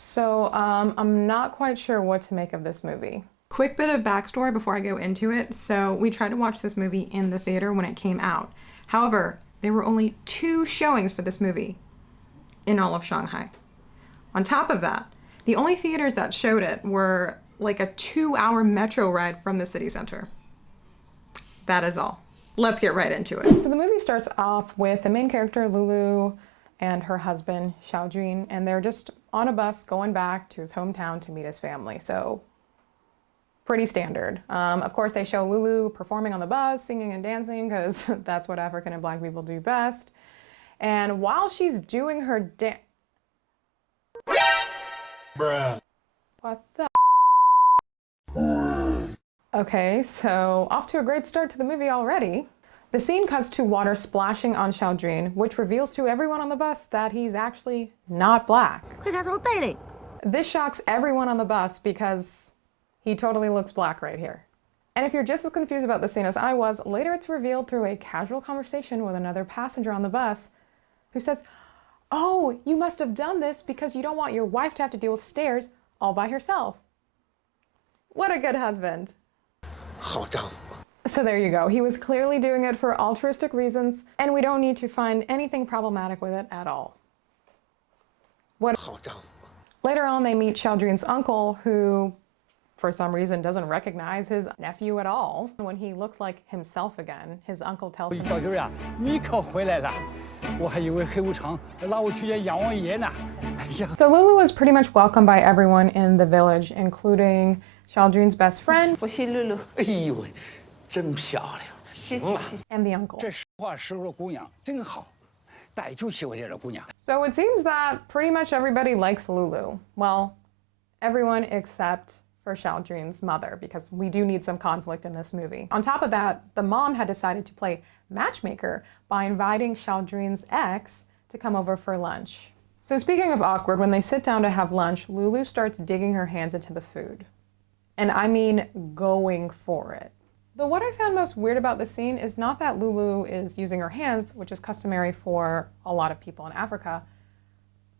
So, I'm not quite sure what to make of this movie. Quick bit of backstory before I go into it. So we tried to watch this movie in the theater when it came out. However, there were only 2 showings for this movie in all of Shanghai. On top of that, the only theaters that showed it were like a 2-hour metro ride from the city center. That is all. Let's get right into it. So the movie starts off with the main character, Lulu, and her husband, Xiaojun, and they're just on a bus going back to his hometown to meet his family. So pretty standard. Of course, they show Lulu performing on the bus, singing and dancing, because that's what African and Black people do best. And while she's doing her dance... Bruh. What the... Okay, so off to a great start to the movie already. The scene cuts to water splashing on Xiaojun, which reveals to everyone on the bus that he's actually not black. This shocks everyone on the bus because he totally looks black right here. And if you're just as confused about the scene as I was, later it's revealed through a casual conversation with another passenger on the bus who says, "Oh, you must have done this because you don't want your wife to have to deal with stairs all by herself." What a good husband. 好丈夫. So there you go. He was clearly doing it for altruistic reasons, and we don't need to find anything problematic with it at all. 好丈夫. Later on, they meet Xiaojun's uncle, who for some reason doesn't recognize his nephew at all. When he looks like himself again, his uncle tells him, 小军呀，你可回来了，我还以为黑无常拉我去见阎王爷呢。哎呀。 So Lulu was pretty much welcomed by everyone in the village, including Xiaojun's best friend. 我是露露。哎呦喂，真漂亮。谢谢谢谢。 And the uncle. 这实话实说的姑娘真好，逮就喜欢这种姑娘。 So it seems that pretty much everybody likes Lulu. Well, everyone except for Xiaojun's mother, because we do need some conflict in this movie. On top of that, the mom had decided to play matchmaker by inviting Xiaojun's ex to come over for lunch. So speaking of awkward, when they sit down to have lunch, Lulu starts digging her hands into the food. And I mean going for it. But what I found most weird about this scene is not that Lulu is using her hands, which is customary for a lot of people in Africa,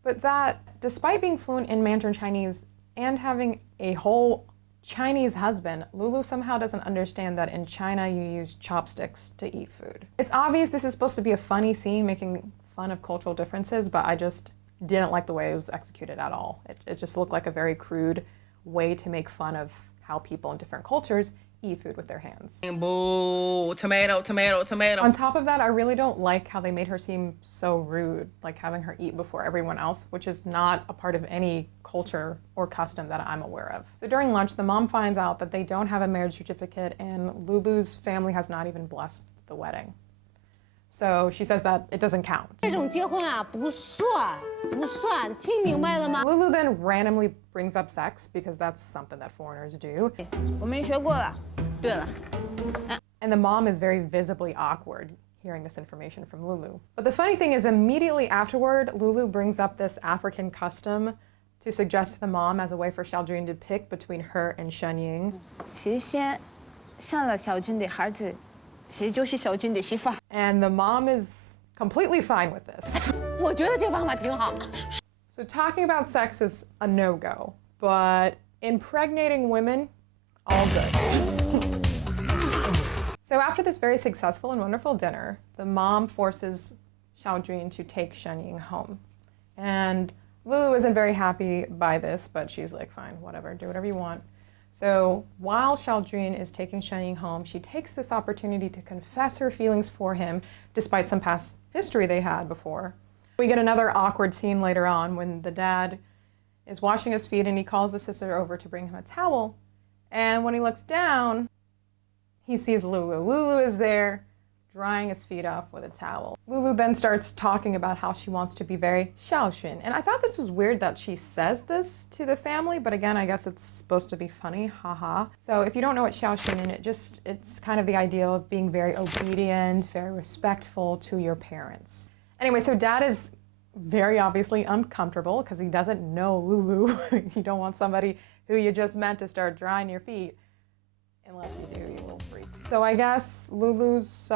but that despite being fluent in Mandarin Chinese and having a whole Chinese husband, Lulu somehow doesn't understand that in China you use chopsticks to eat food. It's obvious this is supposed to be a funny scene making fun of cultural differences, but I just didn't like the way it was executed at all. It just looked like a very crude way to make fun of how people in different cultures eat food with their hands. Boo, tomato, tomato, tomato. On top of that, I really don't like how they made her seem so rude, like having her eat before everyone else, which is not a part of any culture or custom that I'm aware of. So during lunch, the mom finds out that they don't have a marriage certificate and Lulu's family has not even blessed the wedding. So she says that it doesn't count. 这种结婚啊，不算，不算，听明白了吗？ Lulu then randomly brings up sex because that's something that foreigners do. 我没学过了。对了， And the mom is very visibly awkward hearing this information from Lulu. But the funny thing is, immediately afterward, Lulu brings up this African custom to suggest to the mom as a way for Xiaojun to pick between her and Shen Ying. 谁先上了小军的孩子，谁就是小军的媳妇。 And the mom is completely fine with this. 我觉得这个方法挺好。 So talking about sex is a no-go, but impregnating women, all good. So after this very successful and wonderful dinner, the mom forces Xiaojun to take Shen Ying home. And Lulu isn't very happy by this, but she's like, fine, whatever, do whatever you want. So while Xiaojun is taking Shen Ying home, she takes this opportunity to confess her feelings for him, despite some past history they had before. We get another awkward scene later on when the dad is washing his feet and he calls the sister over to bring him a towel. And when he looks down, he sees Lulu. Lulu is there, drying his feet off with a towel. Lulu then starts talking about how she wants to be very Xiaoxun. And I thought this was weird that she says this to the family, but again, I guess it's supposed to be funny, haha. So if you don't know what Xiaoxun is, it's kind of the idea of being very obedient, very respectful to your parents. Anyway, so dad is very obviously uncomfortable because he doesn't know Lulu. You don't want somebody who you just met to start drying your feet. Unless you do, you little freak. So I guess Lulu's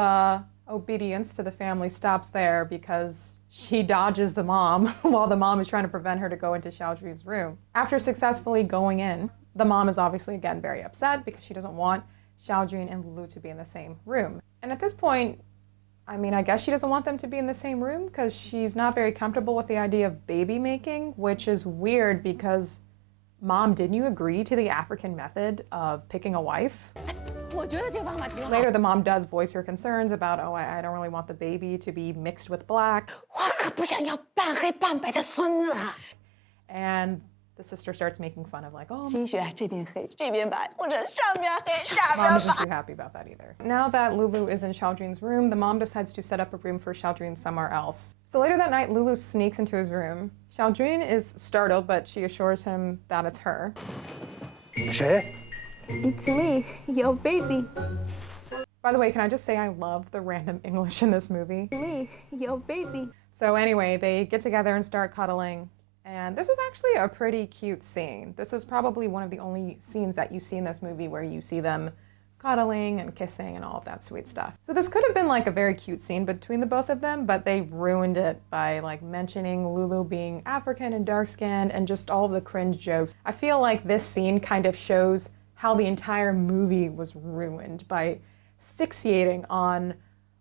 obedience to the family stops there because she dodges the mom while the mom is trying to prevent her to go into Xiaojun's room. After successfully going in, the mom is obviously again very upset because she doesn't want Xiaojun and Lulu to be in the same room. And at this point, I mean, I guess she doesn't want them to be in the same room because she's not very comfortable with the idea of baby making, which is weird because, Mom, didn't you agree to the African method of picking a wife? Later, the mom does voice her concerns about, oh, I don't really want the baby to be mixed with black. And the sister starts making fun of like, oh, Mom isn't too happy about that either. Now that Lulu is in Xiaojun's room, the mom decides to set up a room for Xiaojun somewhere else. So later that night, Lulu sneaks into his room. Xiaojun is startled, but she assures him that it's her. 谁？ It's me, your baby. By the way, can I just say I love the random English in this movie? Me, your baby. So anyway, they get together and start cuddling. And this is actually a pretty cute scene. This is probably one of the only scenes that you see in this movie where you see them cuddling and kissing and all of that sweet stuff. So this could have been like a very cute scene between the both of them, but they ruined it by like mentioning Lulu being African and dark-skinned and just all of the cringe jokes. I feel like this scene kind of shows how the entire movie was ruined by fixating on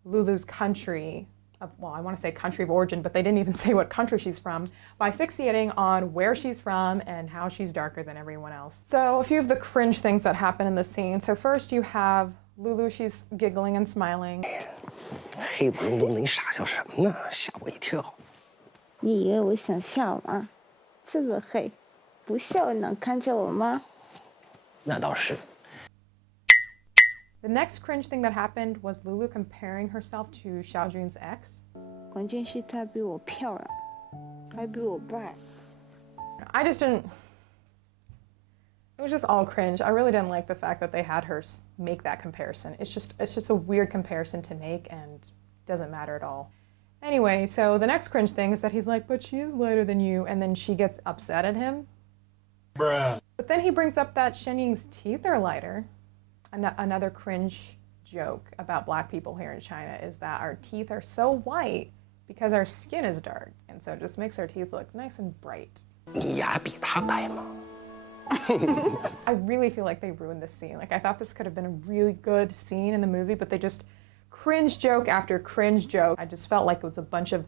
Lulu's country of, well, I want to say country of origin, but they didn't even say what country she's from, by fixating on where she's from and how she's darker than everyone else. So a few of the cringe things that happen in the scene. So first you have Lulu, she's giggling and smiling. 黑不隆咚的，你傻笑什么呢？吓我一跳。你以为我想笑吗？这么黑，不笑能看着我吗？那倒是。 The next cringe thing that happened was Lulu comparing herself to Xiaojun's ex. 关键是她比我漂亮，还比我白。 I just didn't, it was just all cringe. I really didn't like the fact that they had her make that comparison. It's just a weird comparison to make and doesn't matter at all. Anyway, so the next cringe thing is that he's like, but she is lighter than you, and then she gets upset at him. Bruh. But then he brings up that Shen Ying's teeth are lighter. Another cringe joke about black people here in China is that our teeth are so white because our skin is dark, and so it just makes our teeth look nice and bright. 你牙比他白吗？ I really feel like they ruined this scene. Like, I thought this could have been a really good scene in the movie, but they just cringe joke after cringe joke. I just felt like it was a bunch of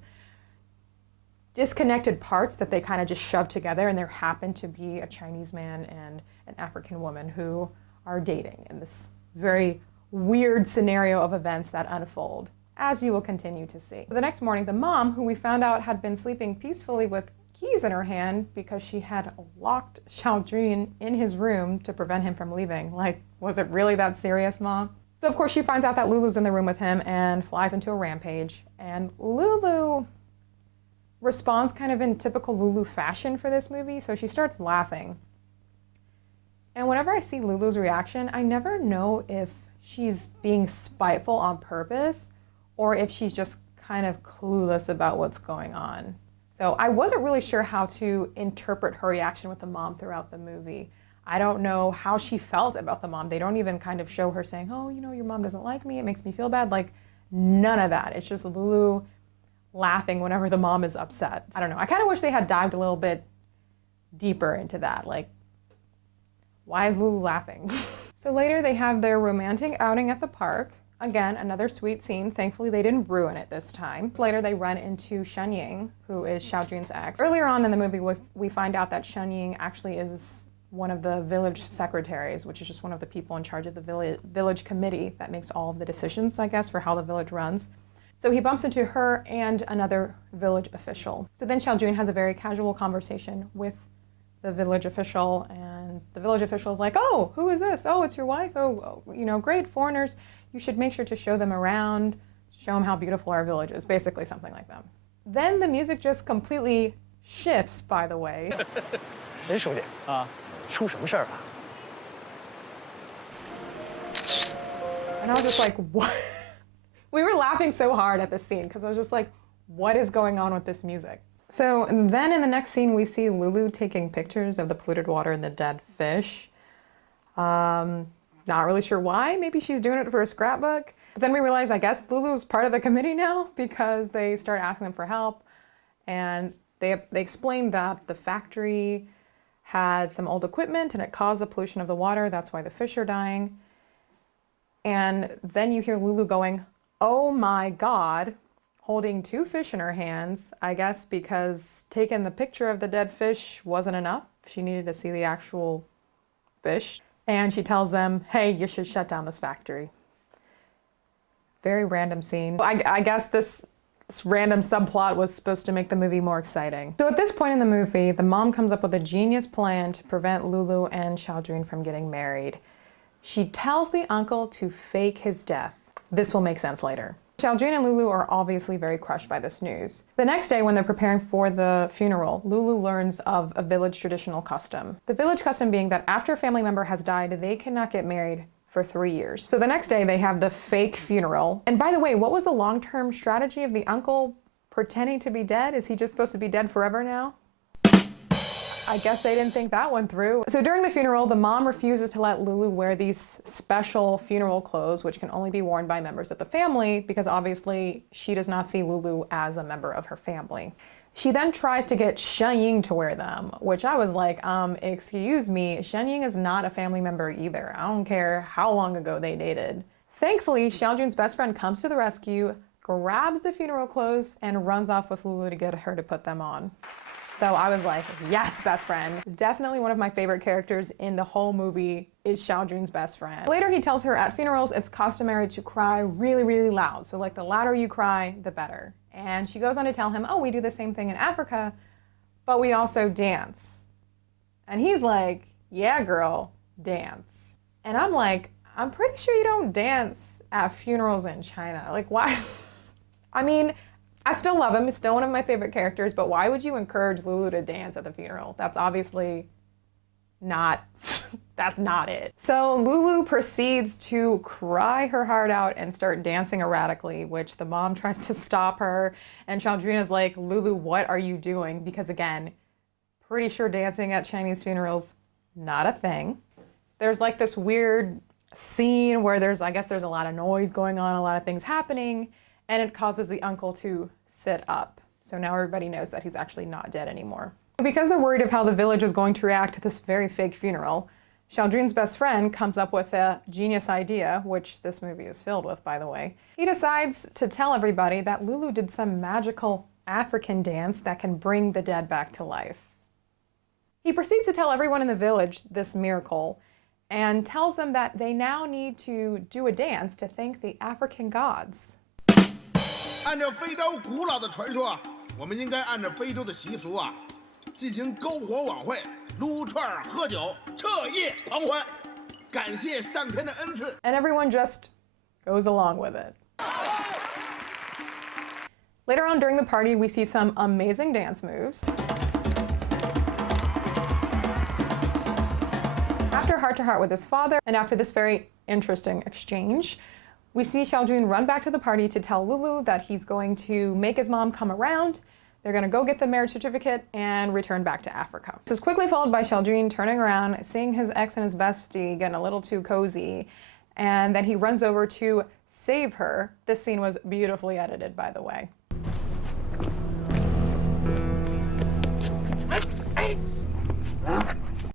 disconnected parts that they kind of just shoved together, and there happened to be a Chinese man and an African woman who are dating in this very weird scenario of events that unfold, as you will continue to see. The next morning, the mom, who we found out had been sleeping peacefully with keys in her hand because she had locked Xiaojun in his room to prevent him from leaving. Like, was it really that serious, Mom? So of course she finds out that Lulu's in the room with him and flies into a rampage. And Lulu responds kind of in typical Lulu fashion for this movie, so she starts laughing. And whenever I see Lulu's reaction, I never know if she's being spiteful on purpose or if she's just kind of clueless about what's going on. So I wasn't really sure how to interpret her reaction with the mom throughout the movie. I don't know how she felt about the mom. They don't even kind of show her saying, oh, you know, your mom doesn't like me, it makes me feel bad. Like, none of that. It's just Lulu laughing whenever the mom is upset. I don't know. I kind of wish they had dived a little bit deeper into that. Like, why is Lulu laughing? So later they have their romantic outing at the park. Again, another sweet scene. Thankfully, they didn't ruin it this time. Later, they run into Shen Ying, who is Xiaojun's ex. Earlier on in the movie, we find out that Shen Ying actually is one of the village secretaries, which is just one of the people in charge of the village committee that makes all of the decisions, I guess, for how the village runs. So he bumps into her and another village official. So then Xiaojun has a very casual conversation with the village official, and the village official is like, oh, who is this? Oh, it's your wife? Oh, you know, great, foreigners. You should make sure to show them around, show them how beautiful our village is, basically something like that. Then the music just completely shifts, by the way. 哎，书记啊，出什么事儿了？ And I was just like, what? We were laughing so hard at this scene because I was just like, what is going on with this music? So then in the next scene, we see Lulu taking pictures of the polluted water and the dead fish. Not really sure why. Maybe she's doing it for a scrapbook. But then we realize, I guess Lulu's part of the committee now because they start asking them for help. And they explained that the factory had some old equipment and it caused the pollution of the water. That's why the fish are dying. And then you hear Lulu going, "Oh my God," holding two fish in her hands, I guess because taking the picture of the dead fish wasn't enough. She needed to see the actual fish. And she tells them, "Hey, you should shut down this factory." Very random scene. I guess this random subplot was supposed to make the movie more exciting. So at this point in the movie, the mom comes up with a genius plan to prevent Lulu and Xiaojun from getting married. She tells the uncle to fake his death. This will make sense later. Xiaojun and Lulu are obviously very crushed by this news. The next day, when they're preparing for the funeral, Lulu learns of a village traditional custom. The village custom being that after a family member has died, they cannot get married for 3 years. So the next day they have the fake funeral. And by the way, what was the long-term strategy of the uncle pretending to be dead? Is he just supposed to be dead forever now? I guess they didn't think that one through. So during the funeral, the mom refuses to let Lulu wear these special funeral clothes, which can only be worn by members of the family, because obviously she does not see Lulu as a member of her family. She then tries to get Shen Ying to wear them, which I was like, excuse me, Shen Ying is not a family member either. I don't care how long ago they dated. Thankfully, Xiaojun's best friend comes to the rescue, grabs the funeral clothes, and runs off with Lulu to get her to put them on. So I was like, yes, best friend. Definitely one of my favorite characters in the whole movie is Xiaojun's best friend. Later, he tells her at funerals, it's customary to cry really, really loud. So like the louder you cry, the better. And she goes on to tell him, oh, we do the same thing in Africa, but we also dance. And he's like, yeah, girl, dance. And I'm like, I'm pretty sure you don't dance at funerals in China. Like, why? I mean, I still love him. He's still one of my favorite characters, but why would you encourage Lulu to dance at the funeral? That's obviously not, that's not it. So Lulu proceeds to cry her heart out and start dancing erratically, which the mom tries to stop her. And Xiaojun is like, Lulu, what are you doing? Because again, pretty sure dancing at Chinese funerals, not a thing. There's like this weird scene where I guess there's a lot of noise going on, a lot of things happening, and it causes the uncle to sit up. So now everybody knows that he's actually not dead anymore. Because they're worried of how the village is going to react to this very fake funeral, Xiaojun's best friend comes up with a genius idea, which this movie is filled with, by the way. He decides to tell everybody that Lulu did some magical African dance that can bring the dead back to life. He proceeds to tell everyone in the village this miracle and tells them that they now need to do a dance to thank the African gods. 按照非洲古老的传说，我们应该按照非洲的习俗进行篝火晚会，撸串喝酒，彻夜狂欢，感谢上天的恩赐。 And everyone just goes along with it. Later on during the party, we see some amazing dance moves. After heart-to-heart with his father, and after this very interesting exchange, we see Xiaojun run back to the party to tell Lulu that he's going to make his mom come around. They're going to go get the marriage certificate and return back to Africa. This is quickly followed by Xiaojun turning around, seeing his ex and his bestie getting a little too cozy, and then he runs over to save her. This scene was beautifully edited, by the way.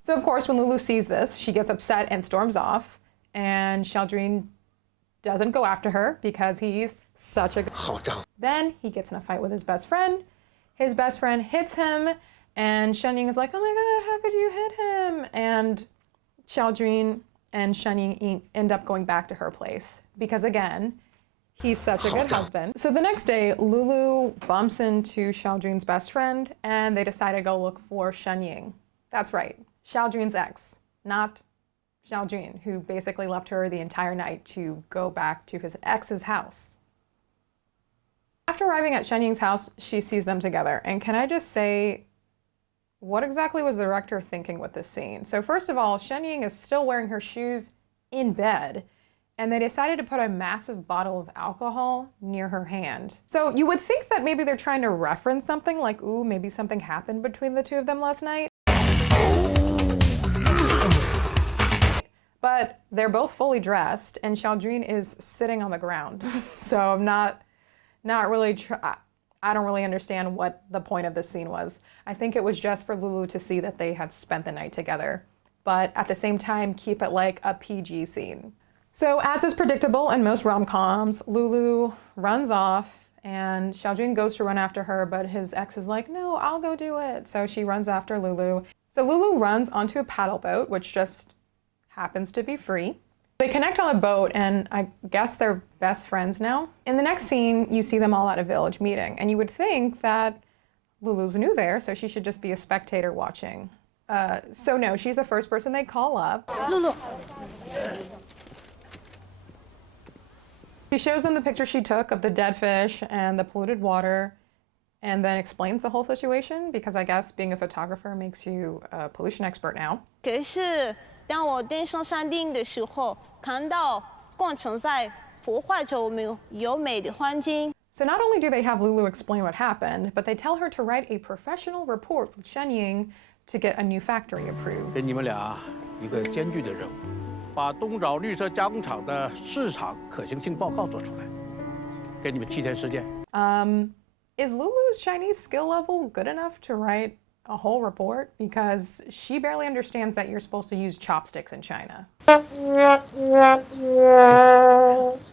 So of course, when Lulu sees this, she gets upset and storms off, and Xiaojun doesn't go after her because he's such a good. Then he gets in a fight with his best friend. His best friend hits him, and Shen Ying is like, oh my God, how could you hit him? And Xiaojun and Shen Ying end up going back to her place because, again, he's such a good husband. So the next day, Lulu bumps into Xiaojun's best friend, and they decide to go look for Shen Ying. That's right, Xiaojun's ex, not Xiaojun, who basically left her the entire night to go back to his ex's house. After arriving at Shen Ying's house, she sees them together. And can I just say, what exactly was the director thinking with this scene? So first of all, Shen Ying is still wearing her shoes in bed, and they decided to put a massive bottle of alcohol near her hand. So you would think that maybe they're trying to reference something like, ooh, maybe something happened between the two of them last night. But they're both fully dressed, and Xiaojun is sitting on the ground. So I'm not really I don't really understand what the point of this scene was. I think it was just for Lulu to see that they had spent the night together, but at the same time, keep it like a PG scene. So as is predictable in most rom-coms, Lulu runs off and Xiaojun goes to run after her, but his ex is like, no, I'll go do it. So she runs after Lulu. So Lulu runs onto a paddle boat, which just happens to be free. They connect on a boat, and I guess they're best friends now. In the next scene, you see them all at a village meeting, and you would think that Lulu's new there, so she should just be a spectator watching. So no, she's the first person they call up. Lulu. She shows them the picture she took of the dead fish and the polluted water, and then explains the whole situation, because I guess being a photographer makes you a pollution expert now. 可是当我登上山顶的时候，看到工程在破坏着我们优美的环境。 So not only do they have Lulu explain what happened, but they tell her to write a professional report with Shenying to get a new factory approved. 给你们俩一个艰巨的任务，把东沼绿色加工厂的市场可行性报告做出来，给你们7天时间。Is Lulu's Chinese skill level good enough to write a whole report? Because she barely understands that you're supposed to use chopsticks in China.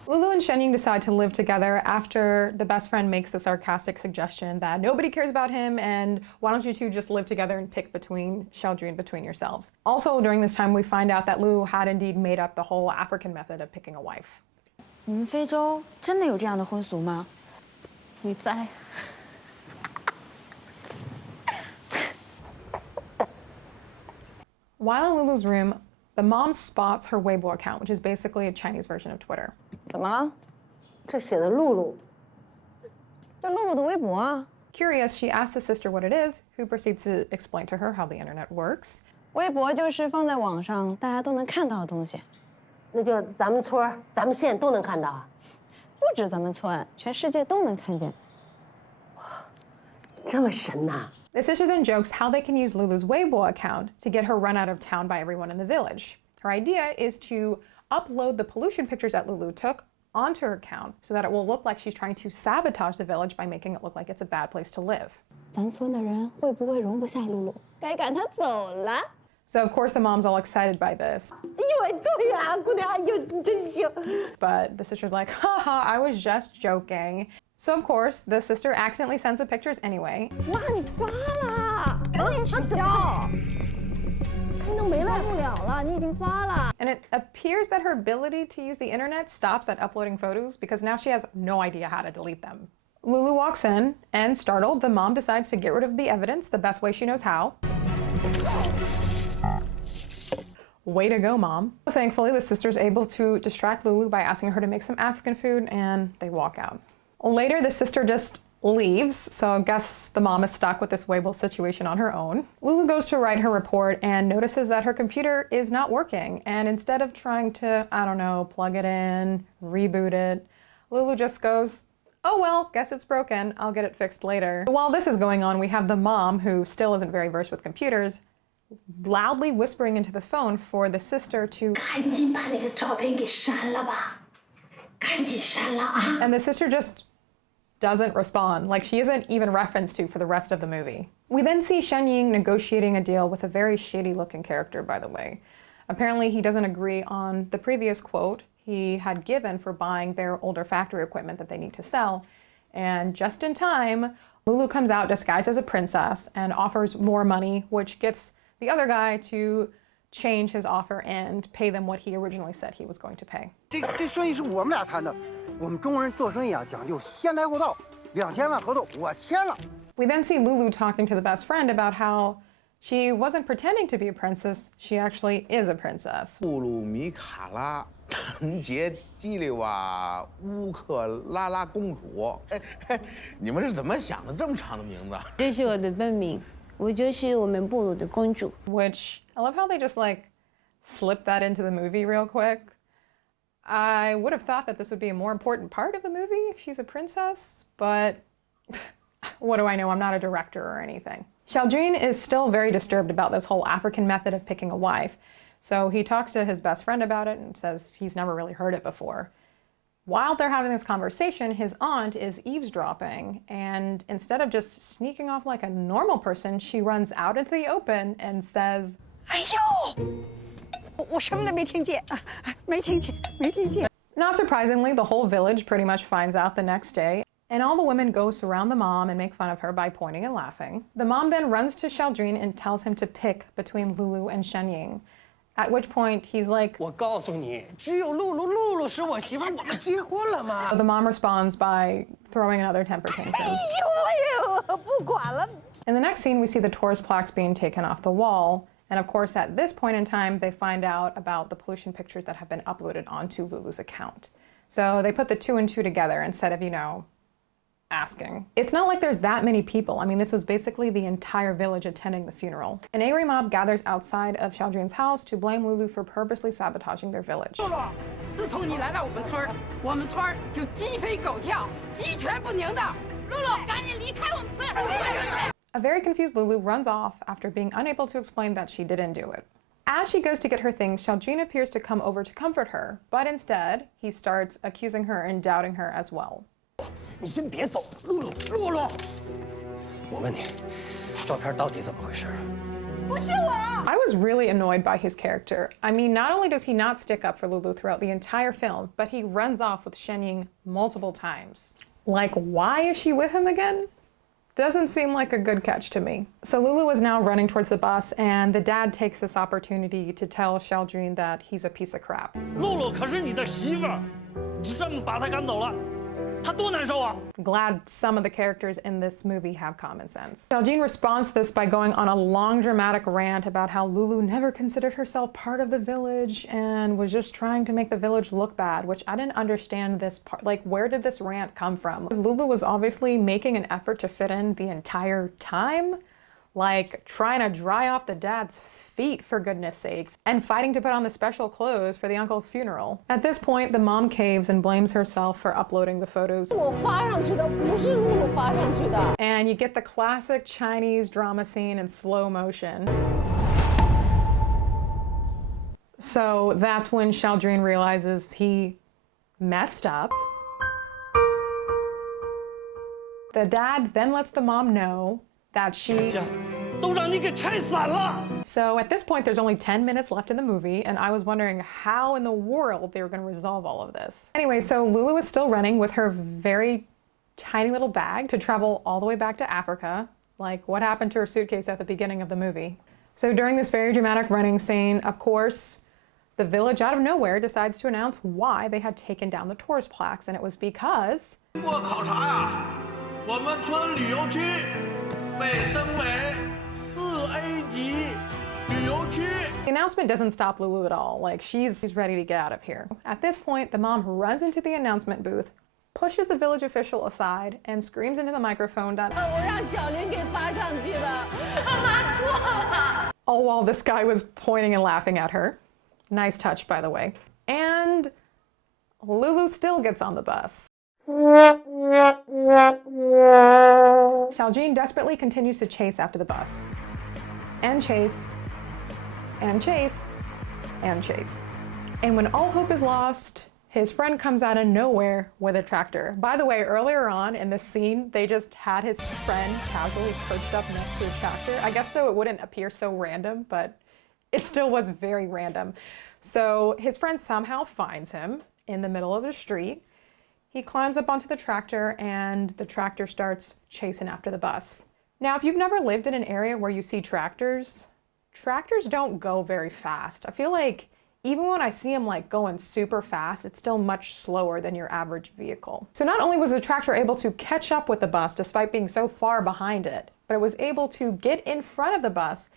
Lulu and Shenying decide to live together after the best friend makes the sarcastic suggestion that nobody cares about him and why don't you two just live together and pick between Xiaojun between yourselves. Also, during this time, we find out that Lulu had indeed made up the whole African method of picking a wife. 你们非洲真的有这样的婚俗吗？你在？ While in Lulu's room, the mom spots her Weibo account, which is basically a Chinese version of Twitter. 怎么了？这写的露露，这露露的微博啊。 Curious, she asks the sister what it is, who proceeds to explain to her how the internet works. 微博就是放在网上大家都能看到的东西，那就咱们村儿、咱们县都能看到啊。不止咱们村，全世界都能看见。这么神呐！ The sister then jokes how they can use Lulu's Weibo account to get her run out of town by everyone in the village. Her idea is to upload the pollution pictures that Lulu took onto her account so that it will look like she's trying to sabotage the village by making it look like it's a bad place to live. 咱村的人会不会容不下露露？该赶她走了。 So of course the mom's all excited by this. 对呀，姑娘，哎呦，你真行。 But the sister's like, haha, I was just joking. So of course, the sister accidentally sends the pictures anyway. 哇，你发了，赶紧取消。看都没来不了了，你已经发了。 And it appears that her ability to use the internet stops at uploading photos because now she has no idea how to delete them. Lulu walks in, and startled, the mom decides to get rid of the evidence the best way she knows how. Way to go, Mom. Thankfully, the sister's able to distract Lulu by asking her to make some African food, and they walk out. Later, the sister just leaves, so I guess the mom is stuck with this Weibo situation on her own. Lulu goes to write her report and notices that her computer is not working, and instead of trying to, I don't know, plug it in, reboot it, Lulu just goes, oh well, guess it's broken, I'll get it fixed later. While this is going on, we have the mom, who still isn't very versed with computers, loudly whispering into the phone for the sister to 赶紧把那个照片给删了吧，赶紧删了啊！ and the sister just doesn't respond, like she isn't even referenced to for the rest of the movie. We then see Shenying negotiating a deal with a very shady looking character, by the way. Apparently he doesn't agree on the previous quote he had given for buying their older factory equipment that they need to sell, and just in time, Lulu comes out disguised as a princess and offers more money, which gets the other guy to change his offer and pay them what he originally said he was going to pay. 这生意是我们俩谈的，我们中国人做生意啊讲究先来后到，2000万合同我签了。 We then see Lulu talking to the best friend about how she wasn't pretending to be a princess, she actually is a princess. 布鲁米卡拉藤杰基里瓦乌克拉拉公主，你们是怎么想的这么长的名字？这是我的本名，我就是我们部落的公主。 Which, I love how they just like slip that into the movie real quick. I would have thought that this would be a more important part of the movie if she's a princess, but what do I know? I'm not a director or anything. Xiaojun is still very disturbed about this whole African method of picking a wife. So he talks to his best friend about it and says he's never really heard it before. While they're having this conversation, his aunt is eavesdropping, and instead of just sneaking off like a normal person, she runs out into the open and says, 哎呦，我什么都没听见，没听见，没听见。 Not surprisingly, the whole village pretty much finds out the next day, and all the women go surround the mom and make fun of her by pointing and laughing. The mom then runs to Xiaojun and tells him to pick between Lulu and Shenying, at which point he's like, 我告诉你，只有露露，露露是我媳妇儿，我们结婚了吗？ The mom responds by throwing another temper tantrum. 哎呦，不管了。 In the next scene, we see the tourist plaques being taken off the wall. And of course, at this point in time, they find out about the pollution pictures that have been uploaded onto Lulu's account. So they put the two and two together instead of, asking. It's not like there's that many people. I mean, this was basically the entire village attending the funeral. An angry mob gathers outside of Xiaojun's house to blame Lulu for purposely sabotaging their village. 露露，自从你来到我们村儿，我们村儿就鸡飞狗跳，鸡犬不宁的。露露，赶紧离开我们村儿！ A very confused Lulu runs off after being unable to explain that she didn't do it. As she goes to get her things, Xiaojun appears to come over to comfort her, but instead, he starts accusing her and doubting her as well. 你先别走，露露，露露。我问你，照片到底怎么回事？不是我。 I was really annoyed by his character. I mean, not only does he not stick up for Lulu throughout the entire film, but he runs off with Shenying multiple times. Like, why is she with him again? Doesn't seem like a good catch to me. So Lulu is now running towards the bus, and the dad takes this opportunity to tell Xiaojun that he's a piece of crap. 露露可是你的媳妇儿，就这么把她赶走了，她多难受啊！ Glad some of the characters in this movie have common sense. Xiaojun responds to this by going on a long dramatic rant about how Lulu never considered herself part of the village and was just trying to make the village look bad, which I didn't understand this part. Like, where did this rant come from? Lulu was obviously making an effort to fit in the entire time, like trying to dry off the dad's feet, for goodness sakes, and fighting to put on the special clothes for the uncle's funeral. At this point, the mom caves and blames herself for uploading the photos. 我发上去的，不是露露发上去的。 And you get the classic Chinese drama scene in slow motion. So that's when Xiaojun realizes he messed up. The dad then lets the mom know that she... 都让你给拆散了。 So at this point, there's only 10 minutes left in the movie, and I was wondering how in the world they were going to resolve all of this. Anyway, so Lulu is still running with her very tiny little bag to travel all the way back to Africa. Like, what happened to her suitcase at the beginning of the movie? So during this very dramatic running scene, of course, the village out of nowhere decides to announce why they had taken down the tourist plaques, and it was because... 经过考察呀，我们村旅游区被登为4A 级旅游区。 The announcement doesn't stop Lulu at all. Like, she's ready to get out of here. At this point, the mom runs into the announcement booth, pushes the village official aside, and screams into the microphone that 我让小林给发上去的，妈错了。 all while this guy was pointing and laughing at her. Nice touch, by the way. And Lulu still gets on the bus. Xiaojun desperately continues to chase after the bus. And chase, and chase, and chase. And when all hope is lost, his friend comes out of nowhere with a tractor. By the way, earlier on in this scene, they just had his friend casually perched up next to a tractor. I guess so it wouldn't appear so random, but it still was very random. So his friend somehow finds him in the middle of the street. He climbs up onto the tractor, and the tractor starts chasing after the bus. Now, if you've never lived in an area where you see tractors don't go very fast. I feel like even when I see them like going super fast, it's still much slower than your average vehicle. So not only was the tractor able to catch up with the bus despite being so far behind it, but it was able to get in front of the bus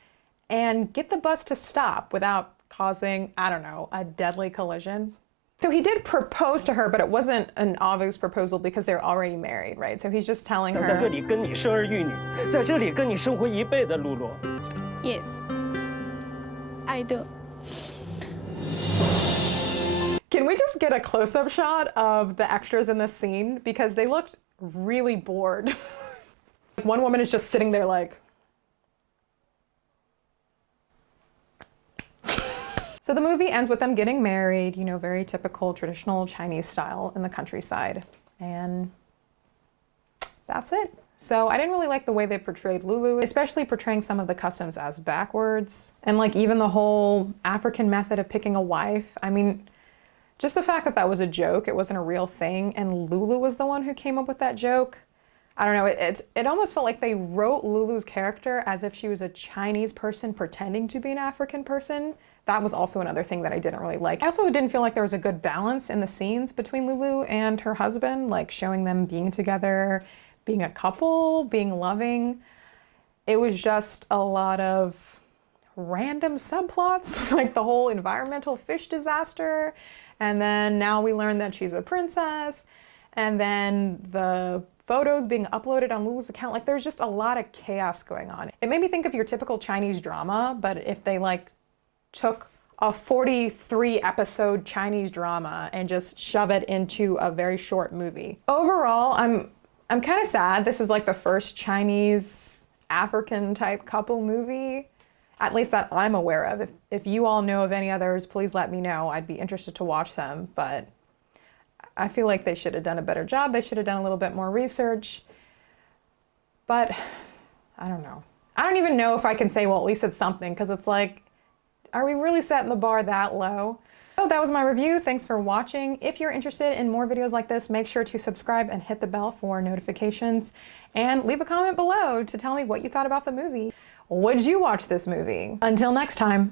and get the bus to stop without causing, I don't know, a deadly collision. So he did propose to her, but it wasn't an obvious proposal because they're already married, right? So he's just telling her... 在这里跟你生儿育女，在这里跟你生活一辈子，露露。 Yes, I do. Can we just get a close-up shot of the extras in this scene? Because they looked really bored. One woman is just sitting there like... So the movie ends with them getting married, you know, very typical traditional Chinese style in the countryside. And that's it. So I didn't really like the way they portrayed Lulu, especially portraying some of the customs as backwards. And like even the whole African method of picking a wife. I mean, just the fact that that was a joke, it wasn't a real thing, and Lulu was the one who came up with that joke. I don't know, it almost felt like they wrote Lulu's character as if she was a Chinese person pretending to be an African person. That was also another thing that I didn't really like. I also didn't feel like there was a good balance in the scenes between Lulu and her husband, like showing them being together, being a couple, being loving. It was just a lot of random subplots, like the whole environmental fish disaster. And then now we learn that she's a princess. And then the photos being uploaded on Lulu's account. Like there's just a lot of chaos going on. It made me think of your typical Chinese drama, but if they like took a 43 episode Chinese drama and just shove it into a very short movie. Overall, I'm kind of sad. This is like the first Chinese African type couple movie, at least that I'm aware of. If you all know of any others, please let me know. I'd be interested to watch them, but I feel like they should have done a better job. They should have done a little bit more research, but I don't know. I don't even know if I can say, well, at least it's something, because it's like, are we really setting the bar that low? So that was my review. Thanks for watching. If you're interested in more videos like this, make sure to subscribe and hit the bell for notifications, and leave a comment below to tell me what you thought about the movie. Would you watch this movie? Until next time.